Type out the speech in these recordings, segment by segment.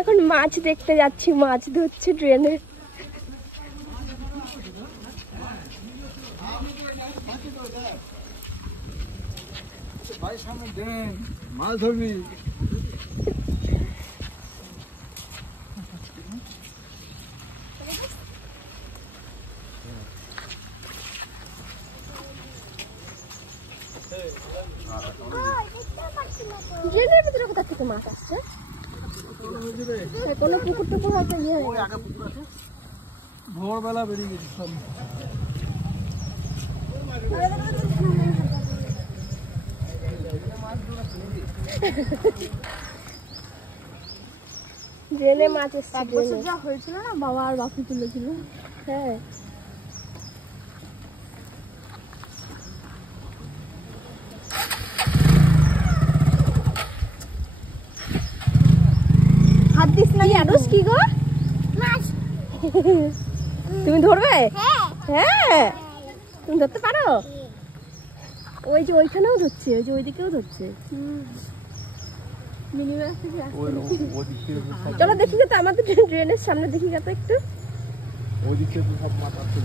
এখন মাছ দেখতে যাচ্ছি, মাছ ধরছে ট্রেনে। মাছ ধরবি? ট্রেনের ভিতরে কোথা থেকে মাছ আসছে? কোনো পুকুর টুকুর হয়তো ইয়ে হয়ে গেছে। ভোরবেলা বেরিয়ে গেছি সব। ট্রেনে মাছ এসছে। এক বছর যা হয়েছিল না, বাবা আর বাপি তুলেছিল। হ্যাঁ, হাত দিস না। আনুস কি গো? তুমি ধরবে? হ্যাঁ, তুমি ধরতে পারো? ওই যে ওইখানেও ধরছে, ওই যে ওইদিকেও ধরছে। চলো দেখি তো, আমাদের ট্রেনের সামনে দেখি তো একটু। ওইদিকে তো সব মাছ আছে।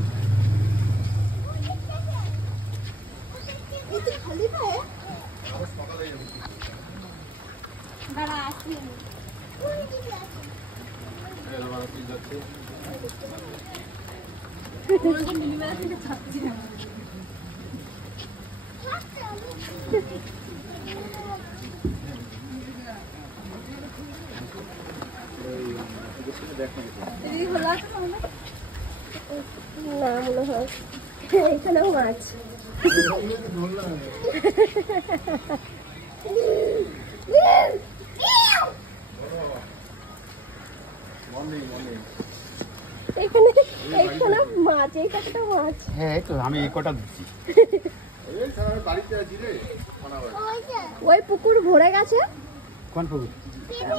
না মনে হয় এখানেও মাছ। এখানে এইখানে মাছ, এই কটা মাছ। হ্যাঁ তো আমি এই কটা দিচ্ছি। ওই পুকুর ভরে গেছে। কোন পুকুর?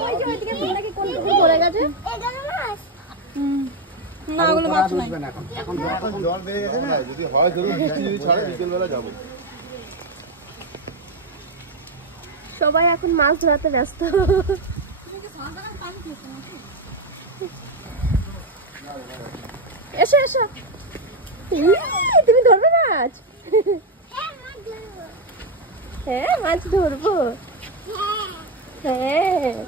ওই যে ওইদিকে নাকি কোন পুকুর ভরে গেছে। না, ওগুলো মাছ নাই। এখন জল বেড়ে গেছে না, যদি হয় ধরুন বৃষ্টি যদি ছাড়ে বিকেল বেলা যাবো। সবাই এখন মাছ ধরাতে ব্যস্ত। এসো এসো, তুমি ধরবে মাছ? হ্যাঁ, মাছ ধরবো। হ্যাঁ, হ্যাঁ,